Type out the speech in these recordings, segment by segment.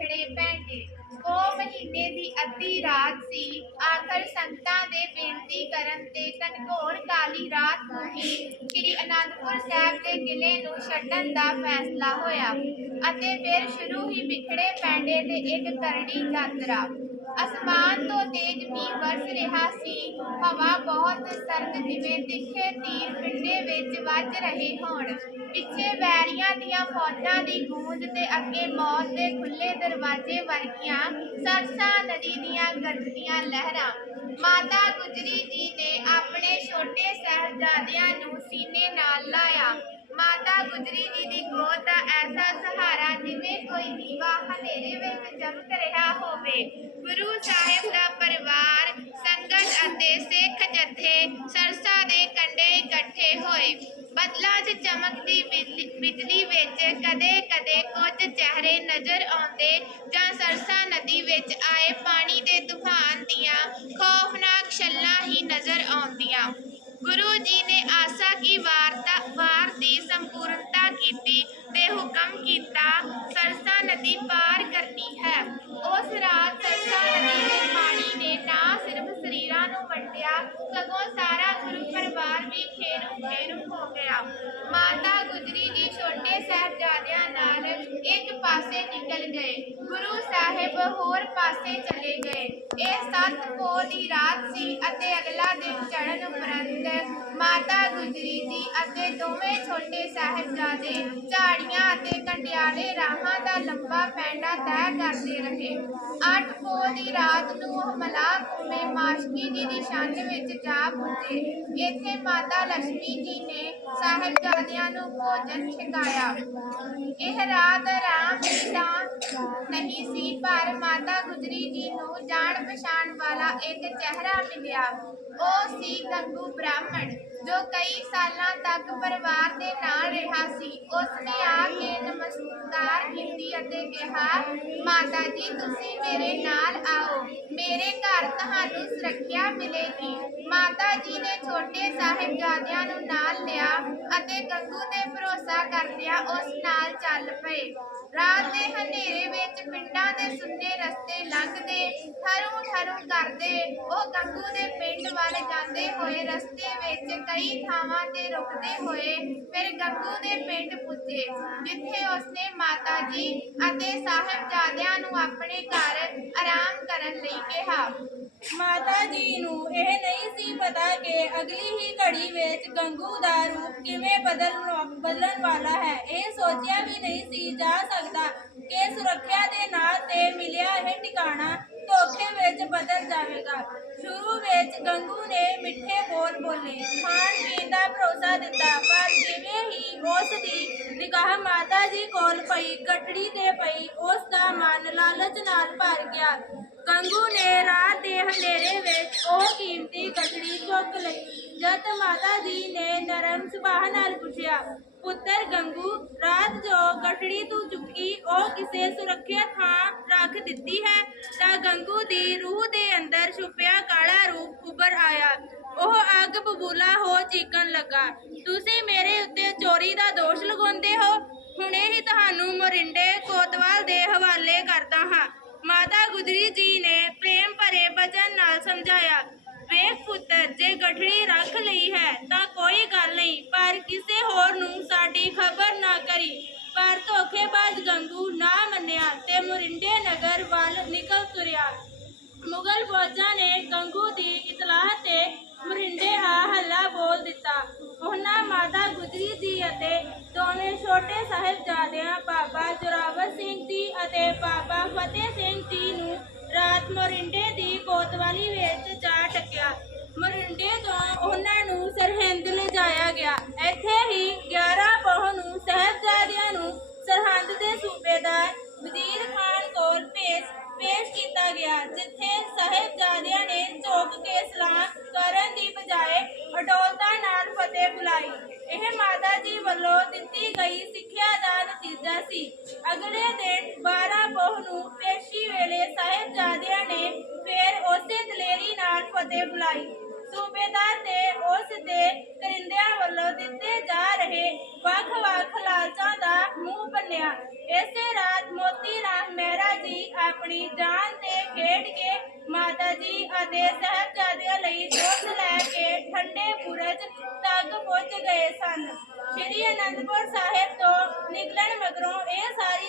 ਵਿਖੜੇ ਪੈਂਦੇ ਉਹ ਮਹੀਨੇ ਦੀ ਅੱਧੀ ਰਾਤ ਸੀ। ਆਖਰ ਸੰਗਤਾਂ ਦੇ ਬੇਨਤੀ ਕਰਨ ਤੇ ਕਨਕੋਰ ਕਾਲੀ ਰਾਤ ਨੂੰ ਹੀ ਸ੍ਰੀ ਅਨੰਦਪੁਰ ਸਾਹਿਬ ਦੇ ਕਿਲੇ ਨੂੰ ਛੱਡਣ ਦਾ ਫੈਸਲਾ ਹੋਇਆ ਅਤੇ ਫਿਰ ਸ਼ੁਰੂ ਹੀ ਵਿਖੜੇ ਪੈਂਦੇ ਤੇ ਇੱਕ ਕਰੜੀ ਯਾਤਰਾ। ਅਸਮਾਨ ਤੋਂ ਤੇਜ਼ ਮੀਂਹ ਵਰਸ ਰਿਹਾ ਸੀ। ਹਵਾ ਬਹੁਤ ਸਰਦ, ਜਿਵੇਂ ਤਿੱਖੇ ਤੀਰ ਪਿੰਡੇ ਵਿੱਚ ਵੱਜ ਰਹੇ ਹੋਣ। ਪਿੱਛੇ ਵੈਰੀਆਂ ਦੀਆਂ ਫੌਜਾਂ ਦੀ ਗੂੰਜ ਤੇ ਅੱਗੇ ਮੌਤ ਦੇ ਖੁੱਲੇ ਦਰਵਾਜ਼ੇ ਵਰਗੀਆਂ ਸਰਸਾ ਨਦੀ ਦੀਆਂ ਗਰਜਦੀਆਂ ਲਹਿਰਾਂ। ਮਾਤਾ ਗੁਜਰੀ ਜੀ ਨੇ ਆਪਣੇ ਛੋਟੇ ਸਾਹਿਬਜ਼ਾਦਿਆਂ ਨੂੰ ਸੀਨੇ ਨਾਲ ਲਾਇਆ। ਮਾਤਾ ਗੁਜਰੀ ਜੀ ਦੀ ਗੋਦ ਦਾ ਐਸਾ ਦੀਵਾ ਹਨੇਰੇ ਵਿੱਚ ਜਮਕ ਰਿਹਾ ਹੋਵੇ। ਗੁਰੂ ਸਾਹਿਬ ਦਾ ਪਰਿਵਾਰ, ਸੰਗਤ ਅਤੇ ਸਿੱਖ ਜਥੇ ਸਰਸਾ ਦੇ ਕੰਢੇ ਇਕੱਠੇ ਹੋਏ। ਬਦਲਾ 'ਚ ਚਮਕਦੀ ਬਿਜਲੀ ਵਿੱਚ ਕਦੇ-ਕਦੇ ਕੁਝ ਚਿਹਰੇ ਨਜ਼ਰ ਆਉਂਦੇ ਜਾਂ ਸਰਸਾ ਨਦੀ ਵਿੱਚ ਆਏ ਪਾਣੀ ਦੇ ਤੂਫਾਨ ਦੀਆਂ ਖੌਫਨਾਕ ਛੱਲਾਂ ਹੀ ਨਜ਼ਰ ਆਉਂਦੀਆਂ। ਗੁਰੂ ਜੀ ਨੇ ਆਸਾ ਕੀ ਵਾਰਤਾ, ਵਾਰ ਦੀ ਸੰਪੂਰਨਤਾ ਕੀਤੀ ਤੇ ਹੁਕਮ ਕੀਤਾ ਸਰਸਾ ਨਦੀ ਪਾਰ ਕਰਨੀ ਹੈ। ਉਸ ਰਾਤ ਸਰਸਾ ਨਦੀ ਦੇ ਪਾਣੀ ਨੇ ਨਾ ਸਿਰਫ ਸਰੀਰਾਂ ਨੂੰ ਵੰਡਿਆ, ਸਗੋਂ ਸਾਰਾ ਗੁਰੂ ਪਰਿਵਾਰ ਵੀ ਖੇਰੂ ਖੇਰੂ ਹੋ ਗਿਆ। ਮਾਤਾ ਗੁਜਰੀ ਜੀ ਛੋਟੇ ਸਾਹਿਬਜ਼ਾਦਿਆਂ ਨਾਲ ਇੱਕ ਪਾਸੇ ਨਿਕਲ ਗਏ। ਗੁਰੂ ਸਾਹਿਬ ਹੋਰ ਪਾਸੇ ਚਲੇ ਗਏ। ਇਹ ਸੱਤ ਪੋ ਦੀ ਰਾਤ ਸੀ ਅਤੇ ਅਗਲਾ ਦਿਨ ਚੜ੍ਹਨ ਉਪਰੰਤ ਮਾਤਾ ਗੁਜਰੀ ਜੀ ਅਤੇ ਦੋਵੇਂ ਛੋਟੇ ਸਾਹਿਬਜ਼ਾਦੇ, ਝਾੜੀਆਂ ਅਤੇ ਕੰਡਿਆਲੇ ਰਾਹਾਂ ਦਾ ਲੰਬਾ ਪੈਂਡਾ ਤੈਅ ਕਰਦੇ ਰਹੇ। ਅੱਠ ਪੋਹ ਦੀ ਰਾਤ ਨੂੰ ਉਹ ਮਲਾਹ ਮਾਸ਼ਕੀ ਜੀ ਦੀ ਛੰਨ ਵਿੱਚ ਜਾ ਪੁੱਜੇ। ਇੱਥੇ ਮਾਤਾ ਲక్ష్ਮੀ ਜੀ ਨੇ ਸਾਹਿਬਜ਼ਾਦਿਆਂ ਨੂੰ ਭੋਜਨ ਛਕਾਇਆ। ਇਹ ਰਾਤ ਆਰਾਮ ਦੀ ਤਾਂ ਨਹੀਂ ਸੀ, ਪਰ ਮਾਤਾ ਗੁਜਰੀ ਜੀ ਨੂੰ ਜਾਣ ਪਛਾਣ ਵਾਲਾ ਇੱਕ ਚਿਹਰਾ ਮਿਲਿਆ। ਉਹ ਸੀ ਗੰਗੂ ਬ੍ਰਾਹਮਣ, ਜੋ ਕਈ ਸਾਲਾਂ ਤੱਕ ਪਰਿਵਾਰ ਦੇ ਨਾਲ ਰਿਹਾ ਸੀ। ਉਸ ਨੇ ਆ ਕੇ ਨਮਸਕਾਰ ਕੀਤੀ ਅਤੇ ਕਿਹਾ, ਮਾਤਾ ਜੀ, ਤੁਸੀਂ ਮੇਰੇ ਨਾਲ ਆਓ। ਮੇਰੇ ਘਰ ਤੁਹਾਨੂੰ ਸੁਰੱਖਿਆ ਮਿਲੇਗੀ। ਮਾਤਾ ਜੀ ਨੇ ਛੋਟੇ ਸਾਹਿਬਜ਼ਾਦਿਆਂ ਨੂੰ ਨਾਲ ਲਿਆ ਅਤੇ ਗੰਗੂ ਤੇ ਭਰੋਸਾ ਕਰਦਿਆਂ ਉਸ ਨਾਲ ਚੱਲ ਪਏ। ਰਾਤ ਦੇ ਹਨੇਰੇ ਵਿੱਚ ਪਿੰਡਾਂ ਦੇ ਸੁੰਨੇ ਰਸਤੇ ਲੰਘਦੇ, ਠਰੂ ਠਰੂ ਕਰਦੇ, ਉਹ ਗੰਗੂ ਦੇ ਪਿੰਡ ਵੱਲ ਜਾਂਦੇ ਹੋਏ ਰਸਤੇ ਵਿੱਚ ਕਈ ਥਾਵਾਂ ਤੇ ਰੁਕਦੇ ਹੋਏ ਫਿਰ ਗੰਗੂ ਦੇ ਪਿੰਡ ਪੁੱਜੇ, ਜਿੱਥੇ ਉਸਨੇ ਮਾਤਾ ਜੀ ਅਤੇ ਸਾਹਿਬਜ਼ਾਦਿਆਂ ਨੂੰ ਆਪਣੇ ਘਰ ਆਰਾਮ ਕਰਨ ਲਈ ਕਿਹਾ। ਮਾਤਾ ਜੀ ਨੂੰ ਇਹ ਨਹੀਂ ਸੀ ਪਤਾ ਕਿ ਅਗਲੀ ਹੀ ਘੜੀ ਵਿੱਚ ਗੰਗੂ ਦਾ ਰੂਪ ਕਿਵੇਂ ਬਦਲਣ ਬਦਲਣ ਵਾਲਾ ਹੈ। ਇਹ ਸੋਚਿਆ ਵੀ ਨਹੀਂ ਸੀ ਜਾ ਸਕਦਾ ਕਿ ਸੁਰੱਖਿਆ ਦੇ ਨਾਂ ਤੇ ਮਿਲਿਆ ਇਹ ਟਿਕਾਣਾ ਧੋਖੇ ਵਿੱਚ ਬਦਲ ਜਾਵੇਗਾ। ਸ਼ੁਰੂ ਵਿੱਚ ਗੰਗੂ ਨੇ ਮਿੱਠੇ ਬੋਲ ਬੋਲੇ, ਖਾਣ ਪੀਣ ਦਾ ਭਰੋਸਾ ਦਿੱਤਾ, ਪਰ ਜਿਵੇਂ ਹੀ ਉਸ ਦੀ ਨਿਗਾਹ ਮਾਤਾ ਜੀ ਕੋਲ ਪਈ, ਕਟੜੀ ਤੇ ਪਈ, ਉਸ ਦਾ ਮਨ ਲਾਲਚ ਨਾਲ ਭਰ ਗਿਆ। ਗੰਗੂ ਨੇ ਰਾਤ ਦੇ ਹਨੇਰੇ ਵਿੱਚ ਉਹ ਕੀਮਤੀ ਕਟੜੀ ਚੁੱਕ ਲਈ। ਜਦ ਮਾਤਾ ਜੀ ਨੇ ਨਰਮ ਸੁਭਾਅ ਨਾਲ ਪੁੱਛਿਆ, ਪੁੱਤਰ ਗੰਗੂ, ਰਾਤ ਜੋ ਕਟੜੀ ਤੂੰ ਚੁੱਕੀ, ਉਹ ਕਿਸੇ ਸੁਰੱਖਿਅਤ ਥਾਂ ਰੱਖ ਦਿੱਤੀ ਹੈ? ਤਾਂ ਗੰਗੂ ਦੀ ਰੂਹ ਦੇ ਅੰਦਰ ਛੁਪਿਆ ਕਾਲਾ ਰੂਪ ਉੱਭਰ ਆਇਆ। ਉਹ ਅੱਗ ਬਬੂਲਾ ਹੋ ਚੀਕਣ ਲੱਗਾ। ਤੁਸੀਂ ਮੇਰੇ ਉੱਤੇ ਚੋਰੀ ਦਾ ਦੋਸ਼ ਲਗਾਉਂਦੇ ਹੋ? ਹੁਣੇ ਹੀ ਤੁਹਾਨੂੰ ਮੋਰਿੰਡੇ ਕੋਤਵਾਲ ਦੇ ਹਵਾਲੇ ਕਰਦਾ ਹਾਂ। ਮਾਤਾ ਗੁਜਰੀ ਜੀ ਨੇ ਪ੍ਰੇਮ ਭਰੇ ਬਚਨ ਨਾਲ ਸਮਝਾਇਆ, ਵੇਖ ਪੁੱਤਰ, ਜੇ ਗਠੜੀ ਰੱਖ ਲਈ ਹੈ ਤਾਂ ਕੋਈ ਗੱਲ ਨਹੀਂ, ਪਰ ਕਿਸੇ ਹੋਰ ਨੂੰ ਸਾਡੀ ਖਬਰ ਨਾ ਕਰੀ। ਪਰ ਧੋਖੇਬਾਜ਼ ਗੰਗੂ ਨਾ ਮੰਨਿਆ ਤੇ ਮੁਰਿੰਡੇ ਨਗਰ ਵੱਲ ਨਿਕਲ ਤੁਰਿਆ। ਮੁਗਲ ਫੌਜਾਂ ਨੇ ਗੰਗੂ ਦੀ ਇਤਲਾਹ ਤੇ ਮੁਰਿੰਡੇ ਆ ਹੱਲਾ ਬੋਲ ਦਿੱਤਾ। ਉਹਨਾਂ ਮਾਤਾ ਗੁਜਰੀ ਜੀ ਅਤੇ ਦੋਵੇਂ ਛੋਟੇ ਸਾਹਿਬਜ਼ਾਦਿਆਂ ਬਾਬਾ ਜੋਰਾਵਰ ਸਿੰਘ ਜੀ ਅਤੇ ਬਾਬਾ ਫਤਿਹ ਸੂਬੇਦਾਰ ਵਜ਼ੀਰ ਖਾਨ ਕੋਲ ਪੇਸ਼ ਪੇਸ਼ ਕੀਤਾ ਗਿਆ, ਜਿੱਥੇ ਸਾਹਿਬਜ਼ਾਦਿਆਂ ਨੇ ਝੋਕ ਕੇ ਸਲਾਮ ਕਰਨ ਦੀ ਬਜਾਏ ਅਡੋਲਤਾ ਨਾਲ ਫਤਿਹ ਬੁਲਾਈ। ਇਹ ਮਾਤਾ ਜੀ ਵੱਲੋਂ ਦਿੱਤੀ ਗਈ ਸਿੱਖਿਆ ਦਾ ਨਤੀਜਾ ਸੀ। ਅਗਲੇ ਦਿਨ 12 ਪੋਹ ਨੂੰ ਪੇਸ਼ੀ ਵੇਲੇ ਸਾਹਿਬਜ਼ਾਦਿਆਂ ਨੇ ਫੇਰ ਉਸੇ ਦਲੇਰੀ ਨਾਲ ਫਤਿਹ ਬੁਲਾਈ। ਸੂਬੇਦਾਰ ਤੇ ਉਸ ਦੇ ਕਰਿੰਦਿਆਂ ਵੱਲੋਂ ਦਿੱਤੇ ਜਾ ਰਹੇ ਵੱਖ-ਵੱਖ ਲਾਲਚਾਂ ਦਾ ਮੂੰਹ ਭੰਨਿਆ ਇਸੇ ਰਾਤ ਮੋਤੀ ਰਾਮ ਮਹਿਰਾ ਜੀ ਆਪਣੀ ਜਾਨ ਤੇ ਖੇਡ ਕੇ ਮਾਤਾ ਜੀ ਅਤੇ ਸਾਹਿਬਜ਼ਾਦਿਆਂ ਲਈ ਦੁੱਧ ਲੈ ਕੇ ਠੰਡੇ ਬੁਰਜ ਤੱਕ ਪਹੁੰਚ ਗਏ ਸਨ। ਸ਼੍ਰੀ ਅਨੰਦਪੁਰ ਸਾਹਿਬ ਤੋਂ ਨਿਕਲਣ ਮਗਰੋਂ ਇਹ ਸਾਰੇ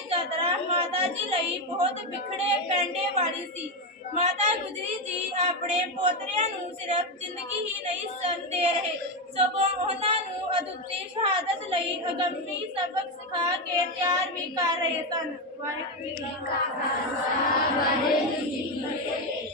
ਮਾਤਾ ਜੀ ਲਈ ਬਹੁਤ ਵਿਖੜੇ ਪੈਂਡੇ ਵਾਲੀ ਸੀ। ਮਾਤਾ ਗੁਜਰੀ ਜੀ ਆਪਣੇ ਪੋਤਰਿਆਂ ਨੂੰ ਸਿਰਫ ਜ਼ਿੰਦਗੀ ਹੀ ਨਹੀਂ ਸਨ ਦੇ ਰਹੇ। ਸਗੋਂ ਉਹਨਾਂ ਨੂੰ ਅਦੁੱਤੀ ਸ਼ਹਾਦਤ ਲਈ ਅਗੰਮੀ ਸਬਕ ਸਿਖਾ ਕੇ ਤਿਆਰ ਵੀ ਕਰ ਰਹੇ ਸਨ। ਵਾਹਿਗੁਰੂ ਜੀ ਕਾ ਖਾਲਸਾ, ਵਾਹਿਗੁਰੂ ਜੀ